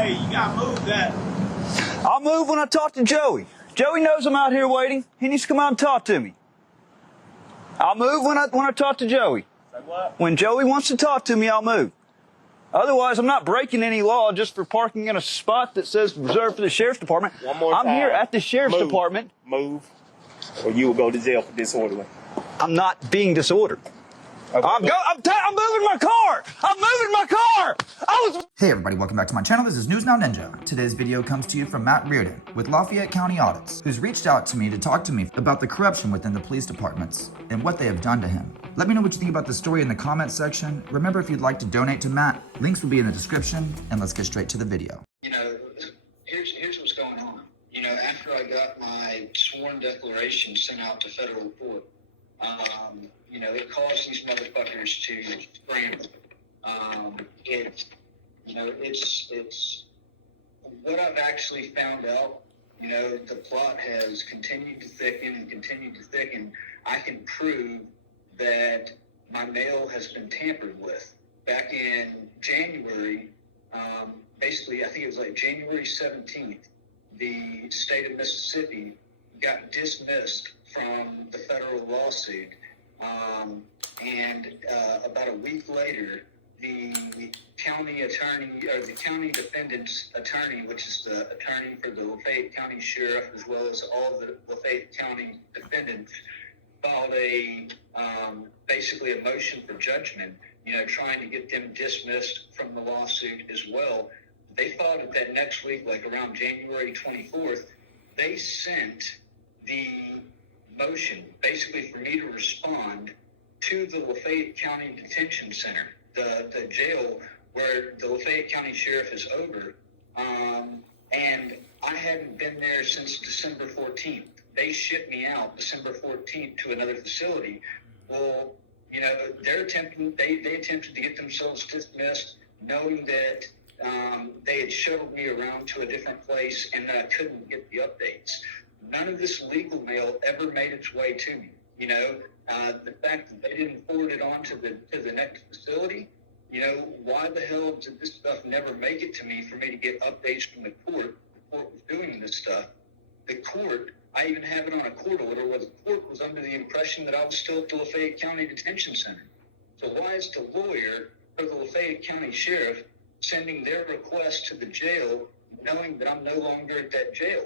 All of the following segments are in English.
Hey, you gotta move that. I'll move when I talk to Joey. Joey knows I'm out here waiting. He needs to come out and talk to me. I'll move when I talk to Joey. Say what? When Joey wants to talk to me, I'll move. Otherwise, I'm not breaking any law just for parking in a spot that says reserved for the sheriff's department. One more time. I'm here at the sheriff's department. Move, or you will go to jail for disorderly. I'm not being disordered. Okay. I'm moving my car. I'm moving my car. Hey everybody, welcome back to my channel. This is News Now Ninja. Today's video comes to you from Matt Reardon with Lafayette County Audits, who's reached out to me to talk to me about the corruption within the police departments and what they have done to him. Let me know what you think about the story in the comments section. Remember, if you'd like to donate to Matt, links will be in the description, and let's get straight to the video. You know, here's what's going on. You know, after I got my sworn declaration sent out to federal court, you know, it caused these motherfuckers to scramble. It's what I've actually found out. You know, the plot has continued to thicken and continued to thicken. I can prove that my mail has been tampered with. Back in January, basically, I think it was like January 17th, the state of Mississippi got dismissed from the federal lawsuit. And about a week later, the county attorney, or the county defendant's attorney, which is the attorney for the Lafayette County Sheriff, as well as all the Lafayette County defendants, filed basically a motion for judgment, you know, trying to get them dismissed from the lawsuit as well. They filed it that next week, like around January 24th. They sent the motion basically for me to respond to the Lafayette County Detention Center, the jail where the Lafayette County Sheriff is over. And I hadn't been there since December 14th. They shipped me out December 14th to another facility. Well, you know, they attempted to get themselves dismissed, knowing that they had shuttled me around to a different place and that I couldn't get the updates. None of this legal mail ever made its way to me. You know, the fact that they didn't forward it on to the next facility, you know, why the hell did this stuff never make it to me for me to get updates from the court? The court was doing this stuff. The court, I even have it on a court order where the court was under the impression that I was still at the Lafayette County Detention Center. So why is the lawyer for the Lafayette County Sheriff sending their request to the jail knowing that I'm no longer at that jail?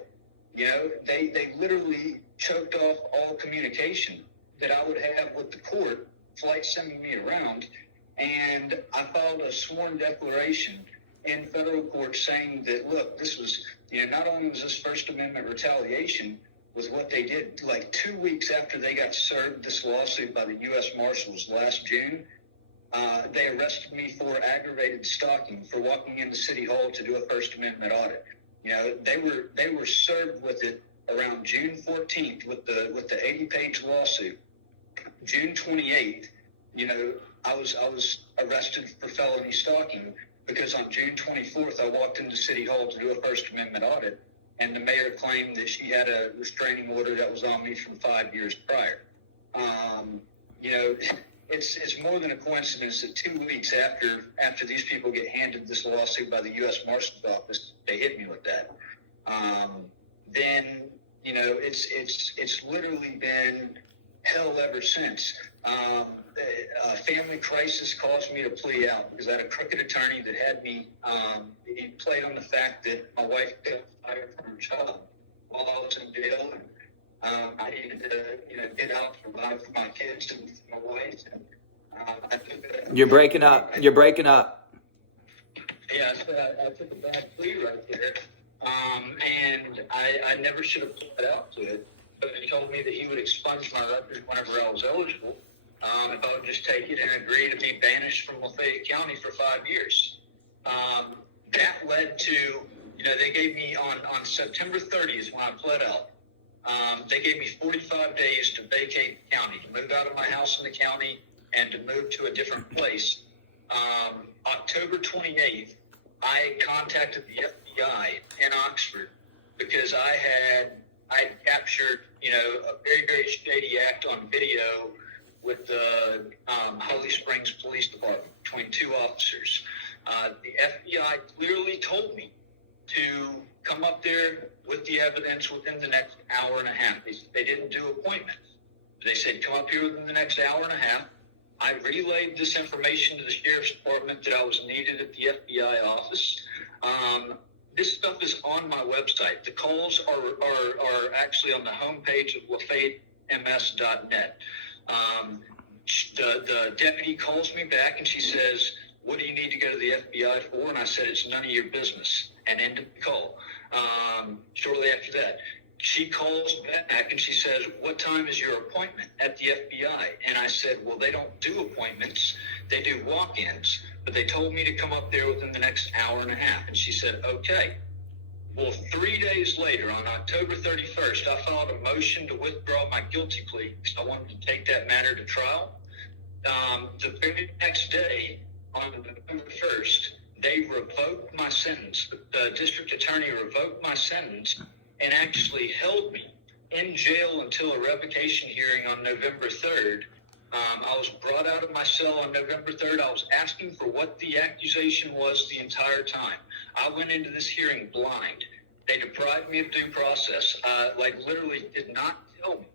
You know, they literally choked off all communication that I would have with the court, flight sending me around, and I filed a sworn declaration in federal court saying that, look, this was, you know, not only was this First Amendment retaliation, was what they did like 2 weeks after they got served this lawsuit by the U.S. Marshals last June. They arrested me for aggravated stalking, for walking into City Hall to do a First Amendment audit. You know, they were served with it around June 14th with the 80-page lawsuit. June 28th, you know, I was arrested for felony stalking because on June 24th I walked into City Hall to do a First Amendment audit, and the mayor claimed that she had a restraining order that was on me from 5 years prior. You know, it's more than a coincidence that 2 weeks after these people get handed this lawsuit by the U.S. Marshal's Office, they hit me with that. Then, you know, it's literally been hell ever since. A family crisis caused me to plea out because I had a crooked attorney that had me. He played on the fact that my wife got fired from her job while I was in jail, and I needed to, you know, get out to provide for my kids and my wife. And I took that. You're breaking up. You're breaking up. Yeah, I took a bad plea right there. And I never should have pled out to it, but he told me that he would expunge my record whenever I was eligible, if I would just take it and agree to be banished from Lafayette County for 5 years. That led to, you know, they gave me on September 30th when I pled out, they gave me 45 days to vacate the county, to move out of my house in the county and to move to a different place. October 28th, I contacted the FBI in Oxford because I had captured, you know, a very, very shady act on video with the Holly Springs Police Department between two officers. The FBI clearly told me to come up there with the evidence within the next hour and a half. They didn't do appointments. They said, come up here within the next hour and a half. I relayed this information to the Sheriff's Department that I was needed at the FBI office. This stuff is on my website. The calls are actually on the homepage of LaFayetteMS.net. The deputy calls me back and she says, what do you need to go to the FBI for? And I said, it's none of your business, and ended the call. Shortly after that, she calls back and she says, what time is your appointment at the FBI? And I said, well, they don't do appointments. They do walk-ins. But they told me to come up there within the next hour and a half. And she said, okay. Well, 3 days later, on October 31st, I filed a motion to withdraw my guilty plea because I wanted to take that matter to trial. The very next day, on November 1st, they revoked my sentence. The district attorney revoked my sentence and actually held me in jail until a revocation hearing on November 3rd. I was brought out of my cell on November 3rd. I was asking for what the accusation was the entire time. I went into this hearing blind. They deprived me of due process. Literally did not tell me.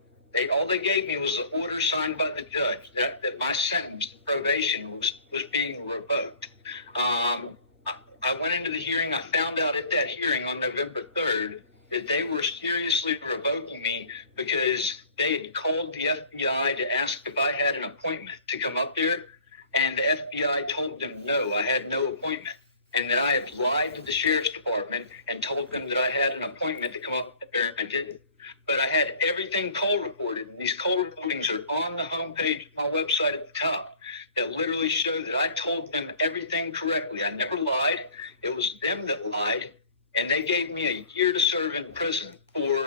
All they gave me was the order signed by the judge that my sentence, probation, was being revoked. I went into the hearing. I found out at that hearing on November 3rd that they were seriously revoking me because they had called the FBI to ask if I had an appointment to come up there, and the FBI told them no, I had no appointment, and that I had lied to the Sheriff's Department and told them that I had an appointment to come up there, and I didn't. But I had everything call recorded, and these call recordings are on the homepage of my website at the top that literally show that I told them everything correctly. I never lied. It was them that lied, and they gave me a year to serve in prison for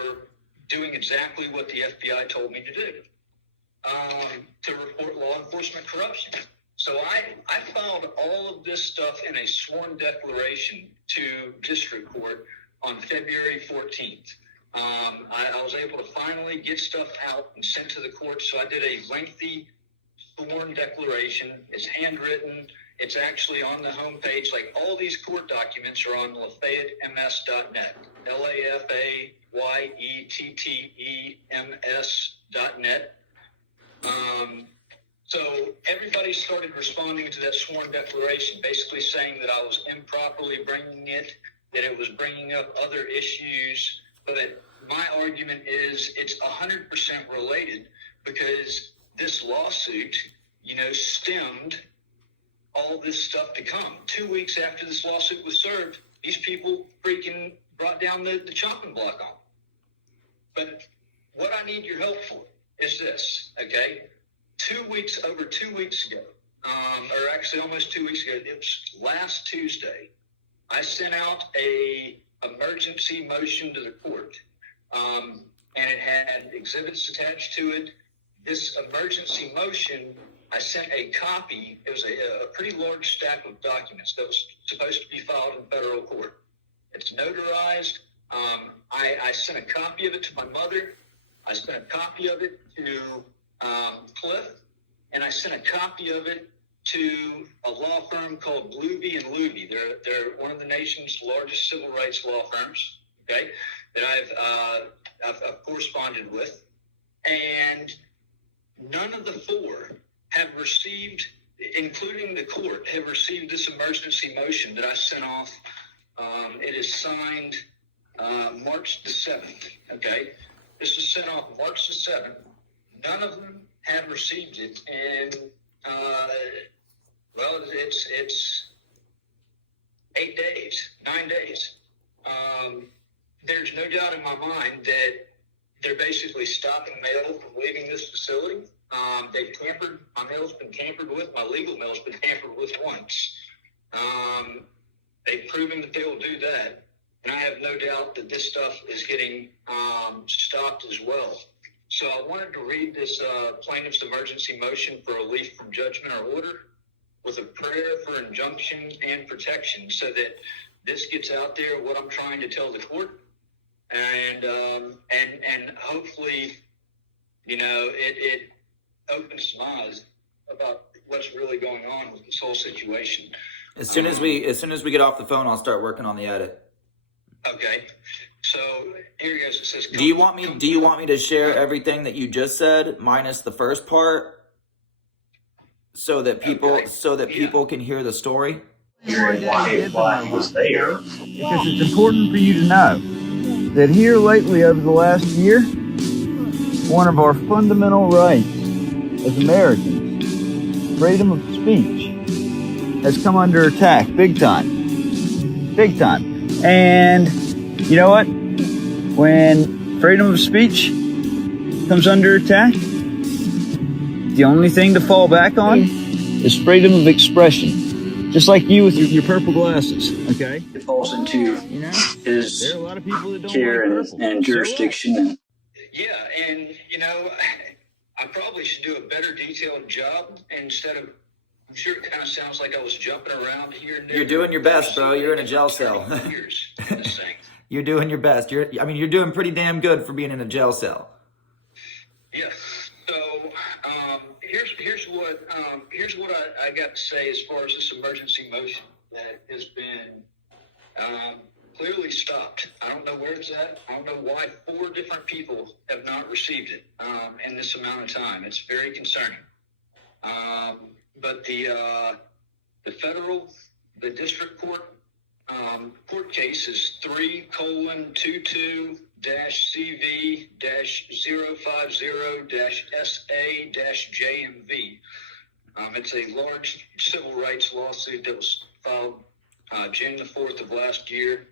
doing exactly what the FBI told me to do, to report law enforcement corruption. So I filed all of this stuff in a sworn declaration to district court on February 14th. I was able to finally get stuff out and sent to the court, so I did a lengthy sworn declaration. It's handwritten. It's actually on the homepage. Like, all these court documents are on LaFayetteMS.net, LaFayettEMS.net. So everybody started responding to that sworn declaration, basically saying that I was improperly bringing it, that it was bringing up other issues. But my argument is it's 100% related, because this lawsuit, stemmed all this stuff to come. 2 weeks after this lawsuit was served, these people freaking brought down the chopping block on. But what I need your help for is this, okay? Over 2 weeks ago, or actually almost 2 weeks ago, it was last Tuesday, I sent out a emergency motion to the court, and it had exhibits attached to it. This emergency motion, I sent a copy. It was a pretty large stack of documents that was supposed to be filed in federal court. It's notarized. I sent a copy of it to my mother. I sent a copy of it to Cliff, and I sent a copy of it to a law firm called Luby and Luby. They're one of the nation's largest civil rights law firms, okay, that I've corresponded with. And none of the four have received, including the court, have received this emergency motion that I sent off. It is signed March the 7th, okay? This was sent off March the 7th. None of them have received it, and it's 8 days, 9 days. There's no doubt in my mind that they're basically stopping mail from leaving this facility. They've tampered. My mail's been tampered with. My legal mail's been tampered with once. They've proven that they will do that, and I have no doubt that this stuff is getting stopped as well. So I wanted to read this plaintiff's emergency motion for relief from judgment or order with a prayer for injunction and protection, so that this gets out there, what I'm trying to tell the court, and hopefully, it opens some eyes about what's really going on with this whole situation. As soon as we get off the phone, I'll start working on the edit. Okay. So here goes. It says, Do you want me to share everything that you just said minus the first part so that people can hear the story? Why he was there. Because it's important for you to know that here lately over the last year, one of our fundamental rights as Americans, freedom of speech, has come under attack big time. Big time. And you know what? When freedom of speech comes under attack, the only thing to fall back on is freedom of expression. Just like you with your purple glasses, okay? it falls into his There are a lot of people that don't care like purple. and jurisdiction. Yeah, and I probably should do a better detailed job instead of. I'm sure it kind of sounds like I was jumping around here and there. You're doing your best, bro. You're in a jail cell. You're doing your best. You're doing pretty damn good for being in a jail cell. Yes. So here's what I got to say as far as this emergency motion that has been clearly stopped. I don't know where it's at. I don't know why 4 different people have not received it in this amount of time. It's very concerning. But the district court case is 3:22-CV-050-SA-JMV. It's a large civil rights lawsuit that was filed June the 4th of last year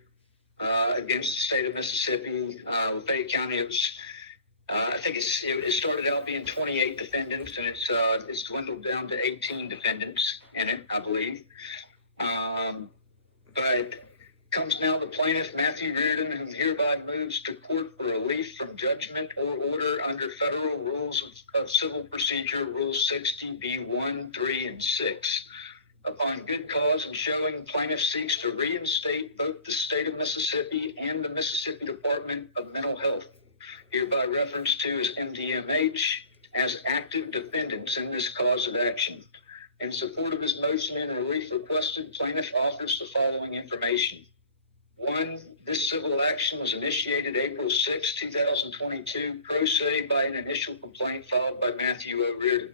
against the state of Mississippi, Lafayette County. It was, I think it started out being 28 defendants, and it's dwindled down to 18 defendants in it, I believe. But comes now the plaintiff, Matthew Reardon, who hereby moves to court for relief from judgment or order under federal rules of civil procedure, Rules 60B1, 3, and 6. Upon good cause and showing, plaintiff seeks to reinstate both the state of Mississippi and the Mississippi Department of Mental Health, hereby referenced to as MDMH, as active defendants in this cause of action. In support of his motion and relief requested, plaintiff offers the following information. 1, this civil action was initiated April 6, 2022, pro se by an initial complaint filed by Matthew O. Reardon.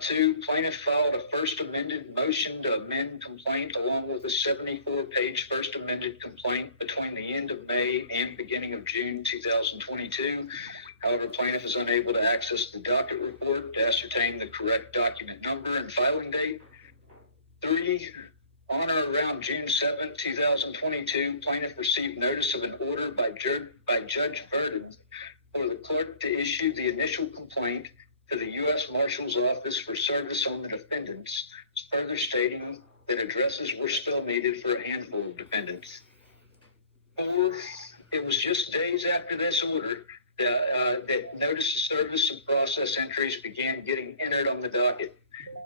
2, plaintiff filed a first amended motion to amend complaint along with a 74-page first amended complaint between the end of May and beginning of June 2022. However, plaintiff is unable to access the docket report to ascertain the correct document number and filing date. 3, on or around June 7, 2022, plaintiff received notice of an order by Judge Verdon for the clerk to issue the initial complaint to the U.S. Marshal's Office for service on the defendants, further stating that addresses were still needed for a handful of defendants. 4, it was just days after this order that notice of service and process entries began getting entered on the docket.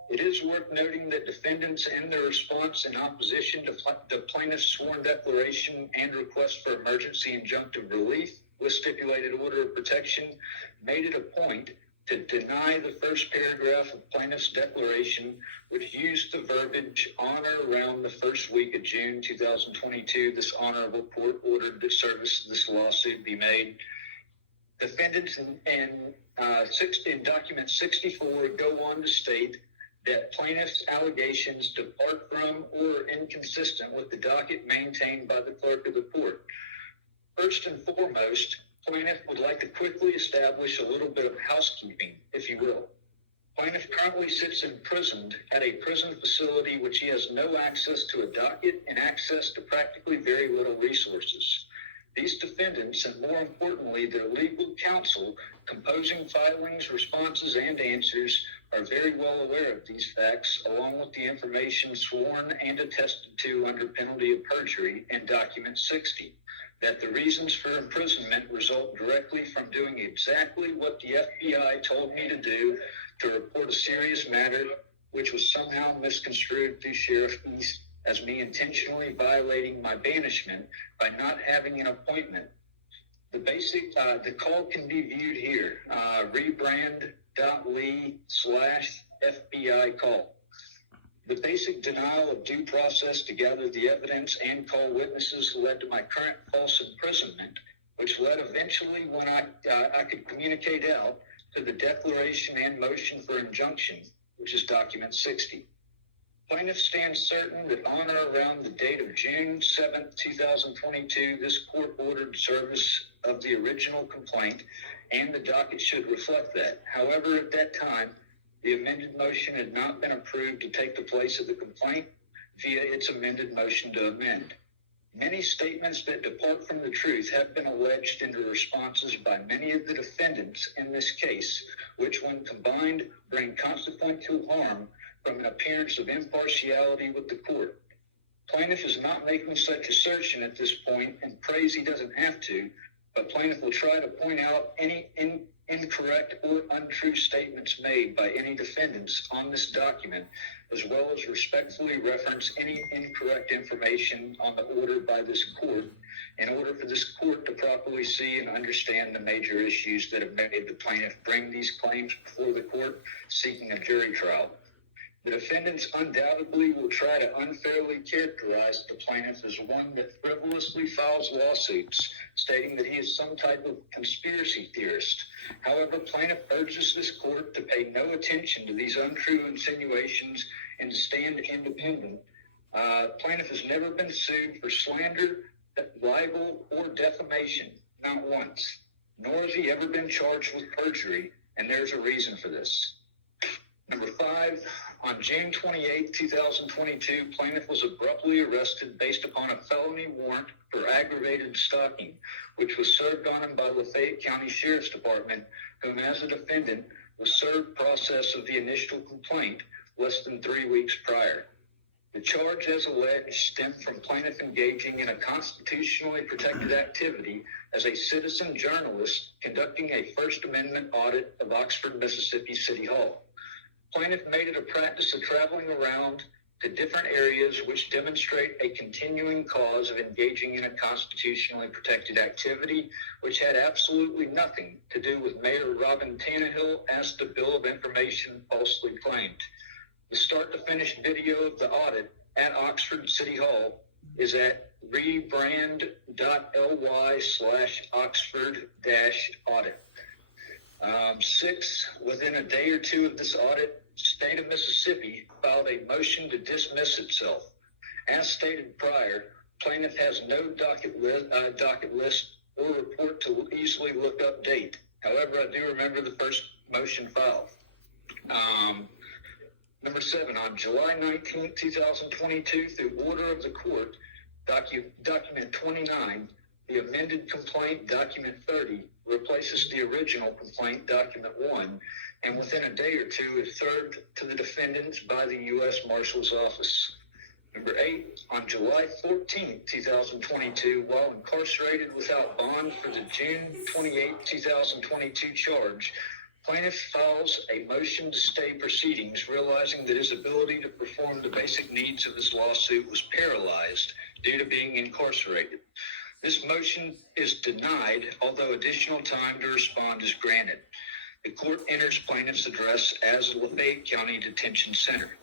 It is worth noting that defendants in their response in opposition to the plaintiff's sworn declaration and request for emergency injunctive relief with stipulated order of protection made it a point to deny the first paragraph of plaintiff's declaration, which used the verbiage on or around the first week of June 2022. This honorable court ordered that service of this lawsuit be made. Defendants in document 64 go on to state that plaintiff's allegations depart from or are inconsistent with the docket maintained by the clerk of the court. First and foremost, plaintiff would like to quickly establish a little bit of housekeeping, if you will. Plaintiff currently sits imprisoned at a prison facility which he has no access to a docket and access to practically very little resources. These defendants, and more importantly, their legal counsel, composing filings, responses, and answers, are very well aware of these facts, along with the information sworn and attested to under penalty of perjury in document 60, that the reasons for imprisonment result directly from doing exactly what the FBI told me to do to report a serious matter, which was somehow misconstrued through Sheriff East as me intentionally violating my banishment by not having an appointment. The call can be viewed here, rebrand.lee/FBI call. The basic denial of due process to gather the evidence and call witnesses led to my current false imprisonment, which led eventually, when I could communicate out, to the declaration and motion for injunction, which is document 60. Plaintiff stands certain that on or around the date of June 7, 2022, this court ordered service of the original complaint, and the docket should reflect that. However, at that time, the amended motion had not been approved to take the place of the complaint via its amended motion to amend. Many statements that depart from the truth have been alleged in the responses by many of the defendants in this case, which when combined bring consequential harm from an appearance of impartiality with the court. Plaintiff is not making such assertion at this point and prays he doesn't have to, but plaintiff will try to point out any incorrect or untrue statements made by any defendants on this document, as well as respectfully reference any incorrect information on the order by this court in order for this court to properly see and understand the major issues that have made the plaintiff bring these claims before the court seeking a jury trial. The defendants undoubtedly will try to unfairly characterize the plaintiff as one that frivolously files lawsuits, stating that he is some type of conspiracy theorist. However, plaintiff urges this court to pay no attention to these untrue insinuations and to stand independent. Plaintiff has never been sued for slander, libel, or defamation, not once. Nor has he ever been charged with perjury, and there's a reason for this. Number 5, on June 28, 2022, plaintiff was abruptly arrested based upon a felony warrant for aggravated stalking, which was served on him by Lafayette County Sheriff's Department, whom as a defendant was served process of the initial complaint less than 3 weeks prior. The charge as alleged stemmed from plaintiff engaging in a constitutionally protected activity as a citizen journalist conducting a First Amendment audit of Oxford, Mississippi City Hall. Plaintiff made it a practice of traveling around to different areas which demonstrate a continuing cause of engaging in a constitutionally protected activity, which had absolutely nothing to do with Mayor Robin Tannehill as the Bill of Information falsely claimed. The start to finish video of the audit at Oxford City Hall is at rebrand.ly/Oxford-audit. 6, within a day or two of this audit, State of Mississippi filed a motion to dismiss itself. As stated prior, plaintiff has no docket list or report to easily look up date. However, I do remember the first motion filed. Number 7, on July 19, 2022, through order of the court, document 29, the amended complaint, document 30, replaces the original complaint, document 1, and within a day or two is served to the defendants by the U.S. Marshal's Office. Number 8, on July 14, 2022, while incarcerated without bond for the June 28, 2022 charge, plaintiff files a motion to stay proceedings, realizing that his ability to perform the basic needs of his lawsuit was paralyzed due to being incarcerated. This motion is denied, although additional time to respond is granted. The court enters plaintiff's address as Lafayette County Detention Center.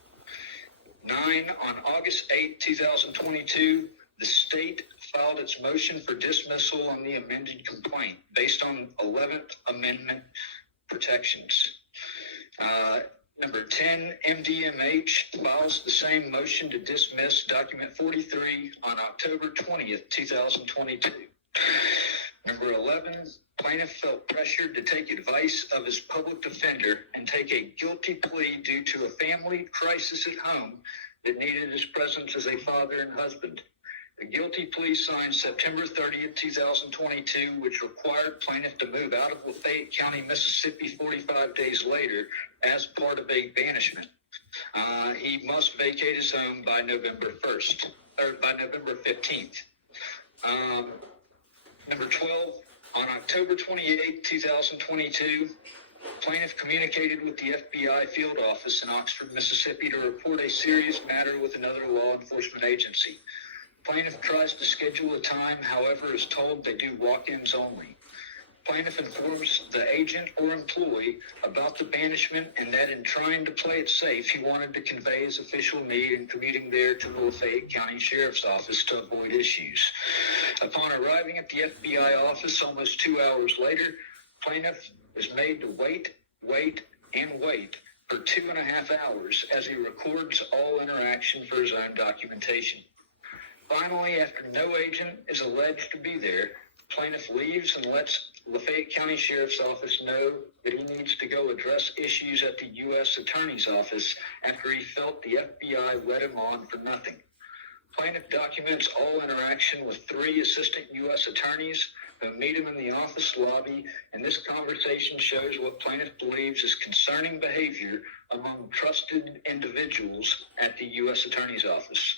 9, on August 8, 2022, the state filed its motion for dismissal on the amended complaint based on 11th Amendment protections. Number 10, MDMH files the same motion to dismiss document 43 on October 20th, 2022. Number 11, plaintiff felt pressured to take advice of his public defender and take a guilty plea due to a family crisis at home that needed his presence as a father and husband. The guilty plea signed September 30th, 2022, which required plaintiff to move out of Lafayette County, Mississippi 45 days later as part of a banishment. He must vacate his home by November 15th. Number 12, on October 28, 2022, plaintiff communicated with the FBI field office in Oxford, Mississippi to report a serious matter with another law enforcement agency. Plaintiff tries to schedule a time, however, is told they do walk-ins only. Plaintiff informs the agent or employee about the banishment and that in trying to play it safe, he wanted to convey his official need in commuting there to the Lafayette County Sheriff's Office to avoid issues. Upon arriving at the FBI office almost 2 hours later, plaintiff is made to wait for 2.5 hours as he records all interaction for his own documentation. Finally, after no agent is alleged to be there, plaintiff leaves and lets Lafayette County Sheriff's Office know that he needs to go address issues at the U.S. Attorney's Office after he felt the FBI led him on for nothing. Plaintiff documents all interaction with 3 assistant U.S. attorneys who meet him in the office lobby, and this conversation shows what plaintiff believes is concerning behavior among trusted individuals at the U.S. Attorney's Office.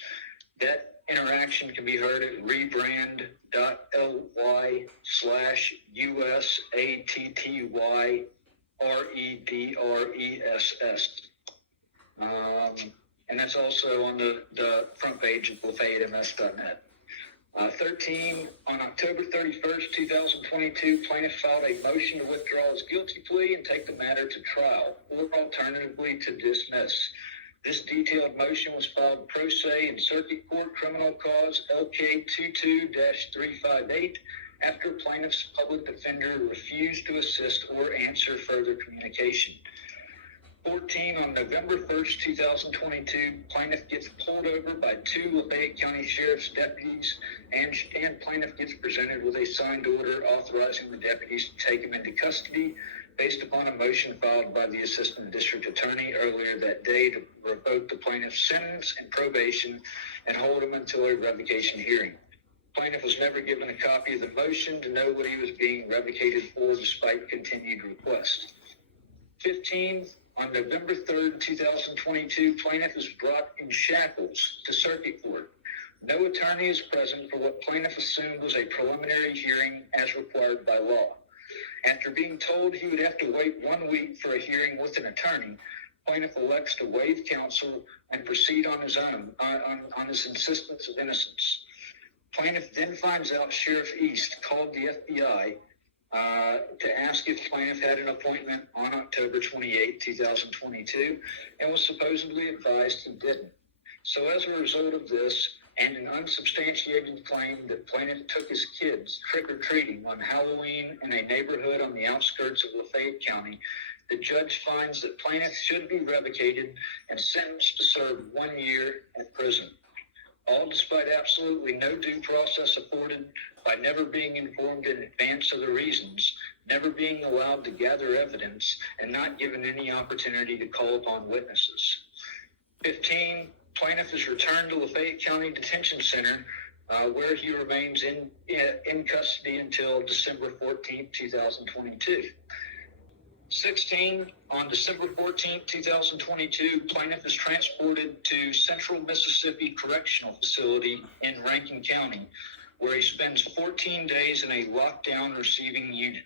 That interaction can be heard at rebrand.ly/USATTYREDRESS. And that's also on the front page of LafayetteMS.net. 13, on October 31st, 2022, plaintiff filed a motion to withdraw his guilty plea and take the matter to trial, or alternatively to dismiss. This detailed motion was filed pro se in Circuit Court Criminal Cause LK22-358 after plaintiff's public defender refused to assist or answer further communication. 14, on November 1st, 2022, plaintiff gets pulled over by 2 Lafayette County Sheriff's deputies, and plaintiff gets presented with a signed order authorizing the deputies to take him into custody based upon a motion filed by the Assistant District Attorney earlier that day to revoke the plaintiff's sentence and probation and hold him until a revocation hearing. Plaintiff was never given a copy of the motion to know what he was being revocated for despite continued request. 15, on November 3rd, 2022, plaintiff is brought in shackles to Circuit Court. No attorney is present for what plaintiff assumed was a preliminary hearing as required by law. After being told he would have to wait 1 week for a hearing with an attorney, plaintiff elects to waive counsel and proceed on his own, on his insistence of innocence. Plaintiff then finds out Sheriff East called the FBI to ask if plaintiff had an appointment on October 28, 2022, and was supposedly advised he didn't. So as a result of this, and an unsubstantiated claim that plaintiff took his kids trick-or-treating on Halloween in a neighborhood on the outskirts of Lafayette County, the judge finds that plaintiff should be revocated and sentenced to serve 1 year in prison. All despite absolutely no due process afforded, by never being informed in advance of the reasons, never being allowed to gather evidence, and not given any opportunity to call upon witnesses. 15, plaintiff is returned to Lafayette County Detention Center, where he remains in custody until December 14, 2022. 16, on December 14, 2022, plaintiff is transported to Central Mississippi Correctional Facility in Rankin County, where he spends 14 days in a lockdown receiving unit.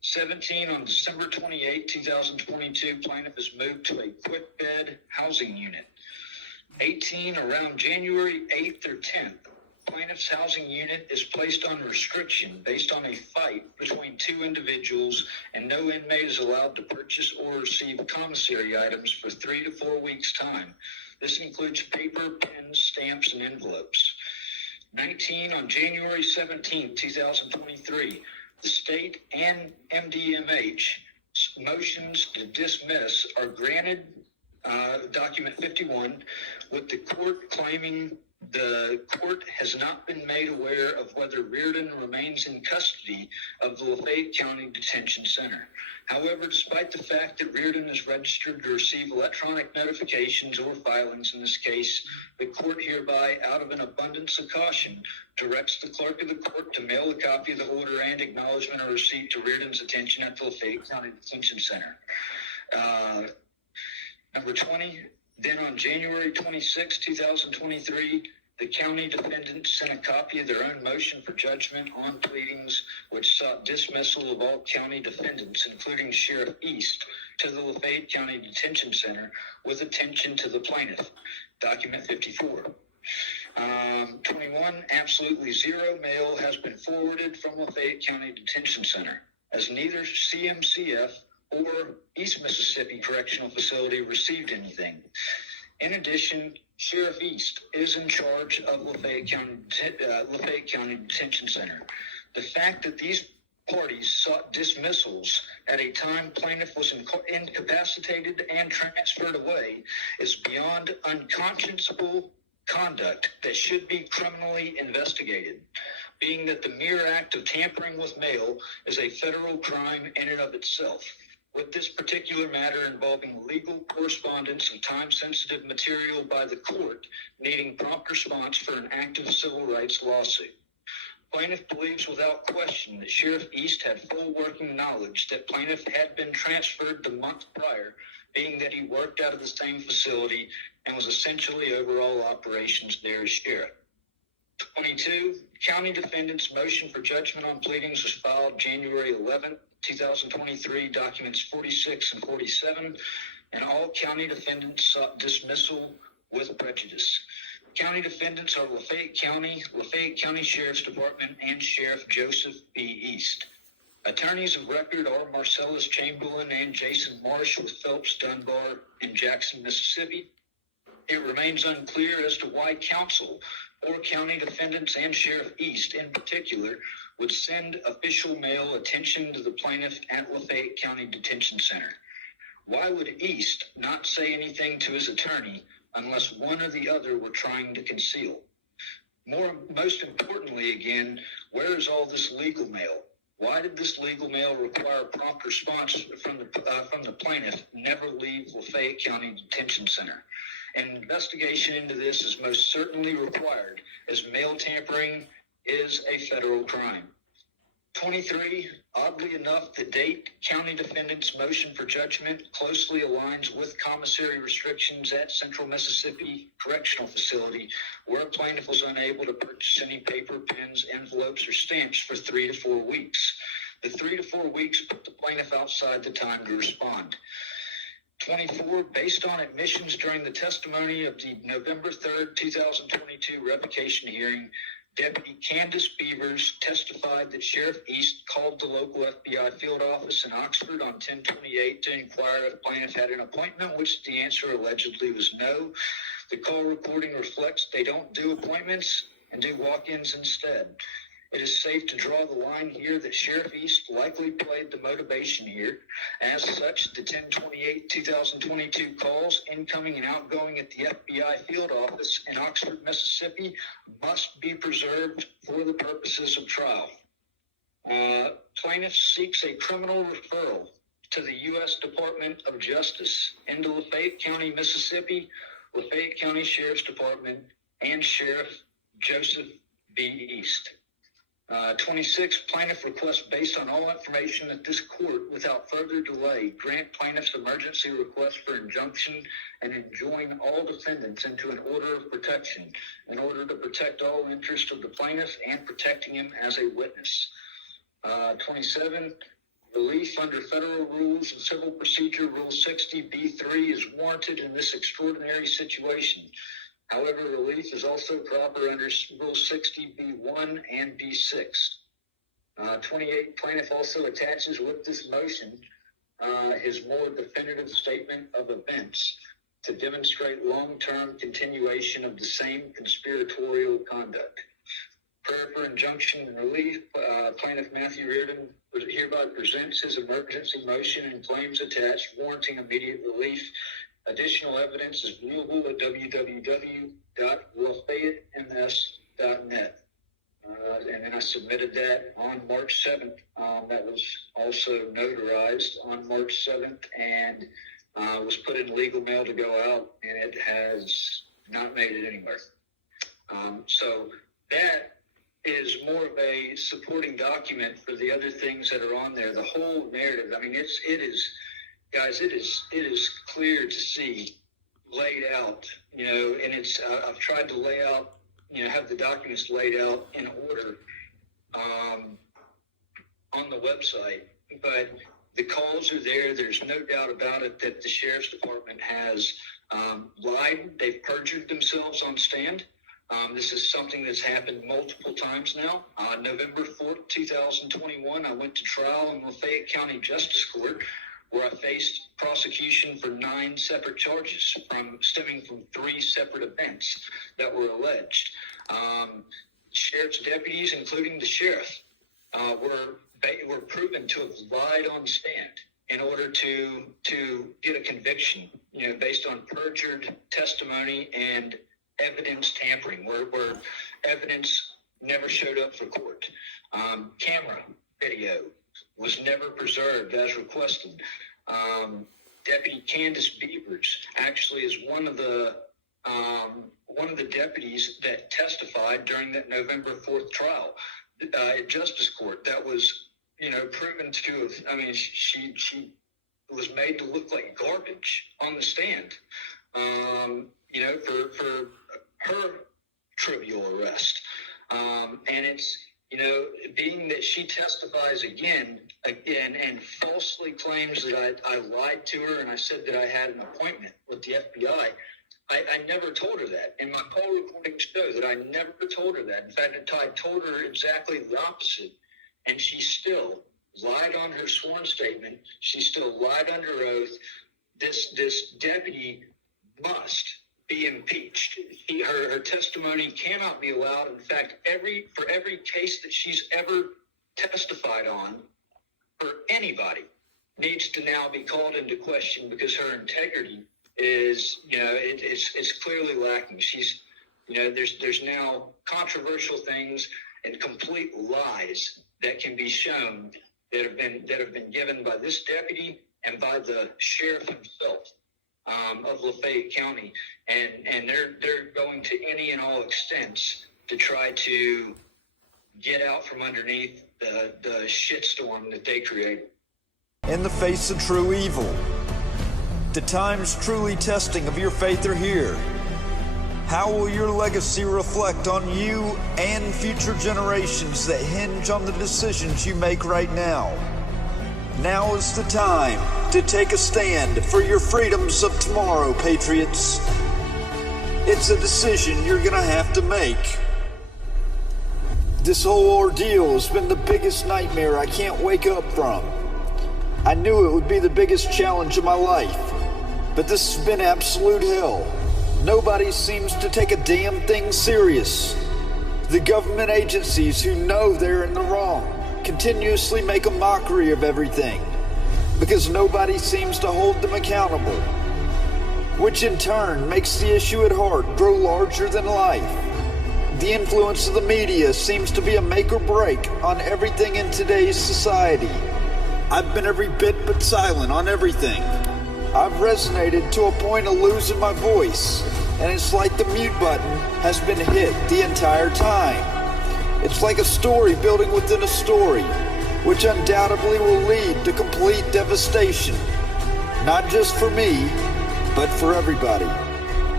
17, on December 28, 2022, plaintiff is moved to a quick bed housing unit. 18, around January 8th or 10th, plaintiff's housing unit is placed on restriction based on a fight between 2 individuals, and no inmate is allowed to purchase or receive commissary items for 3 to 4 weeks' time. This includes paper, pens, stamps, and envelopes. 19, on January 17, 2023, the state and MDMH motions to dismiss are granted, document 51, with the court claiming the court has not been made aware of whether Reardon remains in custody of the Lafayette County Detention Center. However, despite the fact that Reardon is registered to receive electronic notifications or filings in this case, the court hereby, out of an abundance of caution, directs the clerk of the court to mail a copy of the order and acknowledgement of receipt to Reardon's attention at the Lafayette County Detention Center. Number 20, then on January 26, 2023, the county defendants sent a copy of their own motion for judgment on pleadings which sought dismissal of all county defendants, including Sheriff East, to the Lafayette County Detention Center with attention to the plaintiff. Document 54. 21, absolutely zero mail has been forwarded from Lafayette County Detention Center. as neither CMCF or East Mississippi Correctional Facility received anything. In addition, Sheriff East is in charge of Lafayette County Detention Center. The fact that these parties sought dismissals at a time plaintiff was incapacitated and transferred away is beyond unconscionable conduct that should be criminally investigated, being that the mere act of tampering with mail is a federal crime in and of itself. With this particular matter involving legal correspondence of time-sensitive material by the court needing prompt response for an active civil rights lawsuit. Plaintiff believes without question that Sheriff East had full working knowledge that plaintiff had been transferred the month prior, being that he worked out of the same facility and was essentially over all operations there as sheriff. 22, county defendant's motion for judgment on pleadings was filed January 11, 2023, documents 46 and 47, and all county defendants sought dismissal with prejudice. County defendants are Lafayette County Sheriff's Department, and Sheriff Joseph B. East. Attorneys of record are Marcellus Chamberlain and Jason Marsh with Phelps Dunbar in Jackson, Mississippi. It remains unclear as to why counsel or county defendants and Sheriff East in particular would send official mail attention to the plaintiff at Lafayette County Detention Center. Why would East not say anything to his attorney unless one or the other were trying to conceal? Most importantly, again, where is all this legal mail? Why did this legal mail require prompt response from the plaintiff never leave Lafayette County Detention Center? An investigation into this is most certainly required, as mail tampering is a federal crime. 23, oddly enough, the date county defendant's motion for judgment closely aligns with commissary restrictions at Central Mississippi Correctional Facility, where plaintiff was unable to purchase any paper, pens, envelopes, or stamps for 3 to 4 weeks. The 3 to 4 weeks put the plaintiff outside the time to respond. 24, based on admissions during the testimony of the November 3rd, 2022 revocation hearing, Deputy Candace Beavers testified that Sheriff East called the local FBI field office in Oxford on 10/28 to inquire if plaintiff had an appointment, which the answer allegedly was no. The call recording reflects they don't do appointments and do walk-ins instead. It is safe to draw the line here that Sheriff East likely played the motivation here. As such, the 10/28/2022 calls incoming and outgoing at the FBI field office in Oxford, Mississippi must be preserved for the purposes of trial. Plaintiff seeks a criminal referral to the U.S. Department of Justice into Lafayette County, Mississippi, Lafayette County Sheriff's Department, and Sheriff Joseph B. East. 26, plaintiff requests, based on all information that this court, without further delay, grant plaintiff's emergency request for injunction and enjoin all defendants into an order of protection in order to protect all interests of the plaintiff and protecting him as a witness. 27, relief under federal rules of civil procedure rule 60B3 is warranted in this extraordinary situation. However, relief is also proper under Rule 60B1 and B6. 28, plaintiff also attaches with this motion his more definitive statement of events to demonstrate long-term continuation of the same conspiratorial conduct. Prayer for injunction and relief, plaintiff Matthew Reardon hereby presents his emergency motion and claims attached warranting immediate relief. Additional evidence is viewable at www.lafayettems.net. And then I submitted that on March 7th. That was also notarized on March 7th and was put in legal mail to go out, and it has not made it anywhere. So that is more of a supporting document for the other things that are on there. The whole narrative, I mean, it is clear to see laid out, and I've tried to lay out, have the documents laid out in order on the website, but the calls are there. There's no doubt about it that the Sheriff's Department has lied. They've perjured themselves on stand. This is something that's happened multiple times now. November 4th, 2021, I went to trial in Lafayette County Justice Court, where I faced prosecution for 9 separate charges stemming from 3 separate events that were alleged. Sheriff's deputies, including the sheriff, were proven to have lied on stand in order to get a conviction, based on perjured testimony and evidence tampering, where evidence never showed up for court. Camera video was never preserved as requested. Deputy Candace Beavers actually is one of the deputies that testified during that November 4th trial at Justice Court. That was, proven to have, she was made to look like garbage on the stand, for her trivial arrest. And it's, being that she testifies again and falsely claims that I lied to her and I said that I had an appointment with the FBI. I never told her that. And my call recordings show that I never told her that. In fact, I told her exactly the opposite. And she still lied on her sworn statement. She still lied under oath. This deputy must be impeached. Her testimony cannot be allowed. In fact, for every case that she's ever testified on, for anybody, needs to now be called into question because her integrity is, it's clearly lacking. She's, there's now controversial things and complete lies that can be shown that have been given by this deputy and by the sheriff himself of Lafayette County, and they're going to any and all extents to try to get out from underneath the shitstorm that they created. In the face of true evil, the times truly testing of your faith are here. How will your legacy reflect on you and future generations that hinge on the decisions you make right now? Now is the time to take a stand for your freedoms of tomorrow, patriots. It's a decision you're gonna have to make. This whole ordeal has been the biggest nightmare I can't wake up from. I knew it would be the biggest challenge of my life, but this has been absolute hell. Nobody seems to take a damn thing serious. The government agencies who know they're in the wrong continuously make a mockery of everything because nobody seems to hold them accountable, which in turn makes the issue at heart grow larger than life. The influence of the media seems to be a make or break on everything in today's society. I've been every bit but silent on everything. I've resonated to a point of losing my voice, and it's like the mute button has been hit the entire time. It's like a story building within a story, which undoubtedly will lead to complete devastation. Not just for me, but for everybody.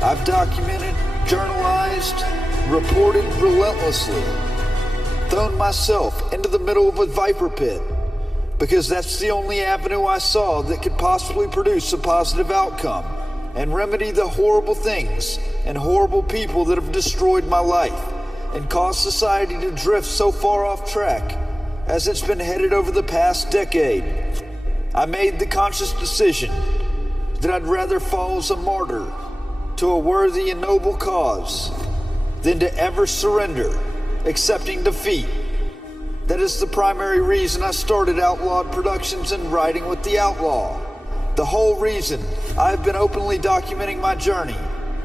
I've documented, journalized, reported relentlessly, thrown myself into the middle of a viper pit, because that's the only avenue I saw that could possibly produce a positive outcome and remedy the horrible things and horrible people that have destroyed my life and caused society to drift so far off track as it's been headed over the past decade. I made the conscious decision that I'd rather fall as a martyr to a worthy and noble cause than to ever surrender, accepting defeat. That is the primary reason I started Outlawed Productions and Writing with the Outlaw. The whole reason I've been openly documenting my journey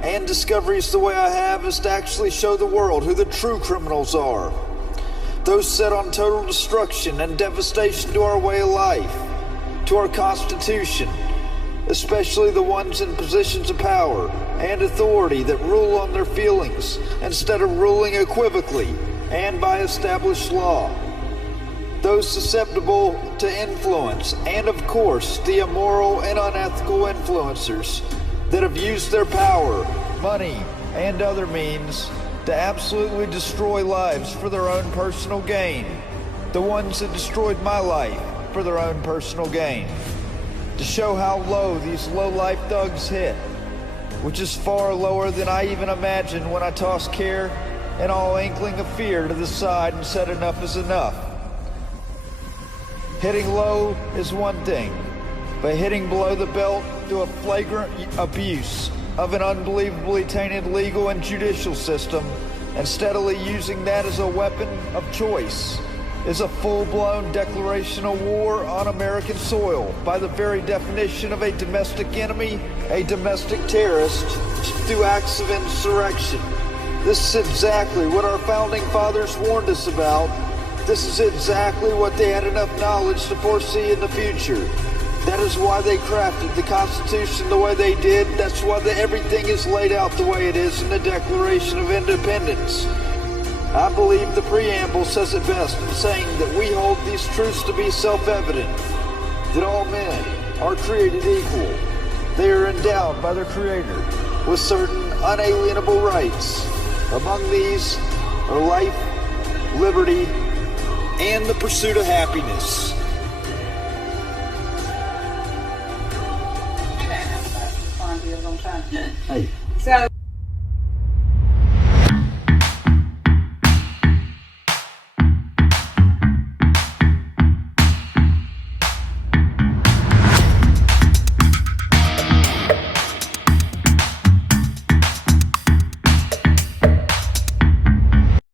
and discoveries the way I have is to actually show the world who the true criminals are. Those set on total destruction and devastation to our way of life, to our Constitution, especially the ones in positions of power and authority that rule on their feelings instead of ruling equivocally and by established law. Those susceptible to influence, and of course, the immoral and unethical influencers that have used their power, money, and other means to absolutely destroy lives for their own personal gain. The ones that destroyed my life for their own personal gain. To show how low these low-life thugs hit. which is far lower than I even imagined when I tossed care and all inkling of fear to the side and said enough is enough. Hitting low is one thing, but hitting below the belt through a flagrant abuse of an unbelievably tainted legal and judicial system and steadily using that as a weapon of choice is a full-blown declaration of war on American soil by the very definition of a domestic enemy, a domestic terrorist, through acts of insurrection. This is exactly what our founding fathers warned us about. This is exactly what they had enough knowledge to foresee in the future. That is why they crafted the Constitution the way they did. That's why everything is laid out the way it is in the Declaration of Independence. I believe the preamble says it best in saying that we hold these truths to be self-evident, that all men are created equal. They are endowed by their Creator with certain unalienable rights. Among these are life, liberty, and the pursuit of happiness. Hey.